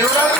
よ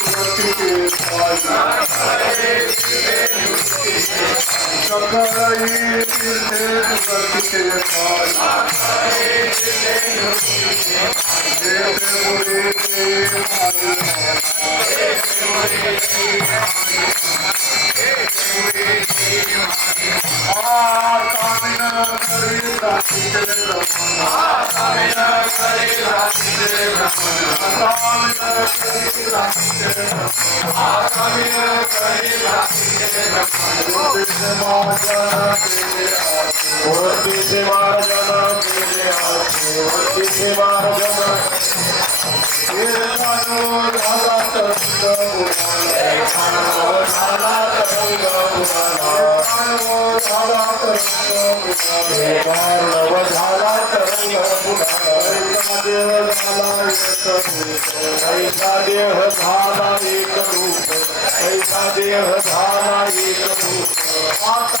Brahma से मार जाना मेरे आगे से मार जाना मेरे सालो डाला तरंग डाला तरंग डाला तरंग मानव झाला तरंग देव झाला एक रूप ऐसा देह झाला एक रूप ऐसा देह झाला एक रूप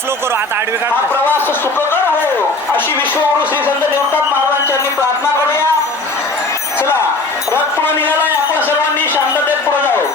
स्लो करू. आता आडवी काढ. प्रवास सुखकर हो अशी विश्वगुरु श्री संत देवता महाराजांनी प्रार्थना करूया. चला रथ पुढे निघालाय. आपण सर्वांनी शांततेत पुढे जाऊ